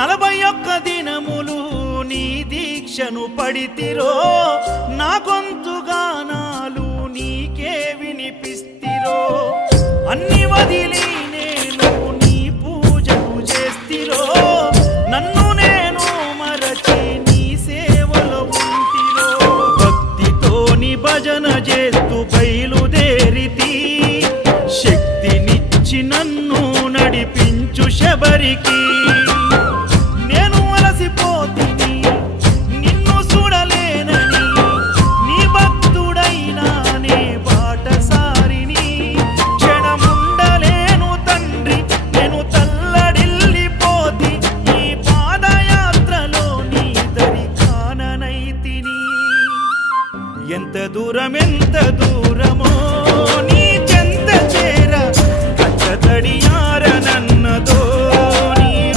41 దినములు నీ దీక్షను పడితిరో నా గొంతు గానాలు నీకే వినిపిస్తిరో అన్ని వదిలి నేను నీ పూజకు చేస్తిరో నన్ను నేను మరచి నీ సేవలో ఉంటిరో భక్తితో నీ భజన చేస్తూ బయలుదేరితి శక్తినిచ్చి నన్ను నడిపించు శబరికి నేను అలసిపోతిని నిన్ను చూడలేనని నీ భక్తుడైనా నే బాటసారిని క్షణముండలేను తండ్రి నేను తల్లడిల్లిపోతి ఈ పాదయాత్రలో నీ దరి కాననైతిని ఎంత దూరం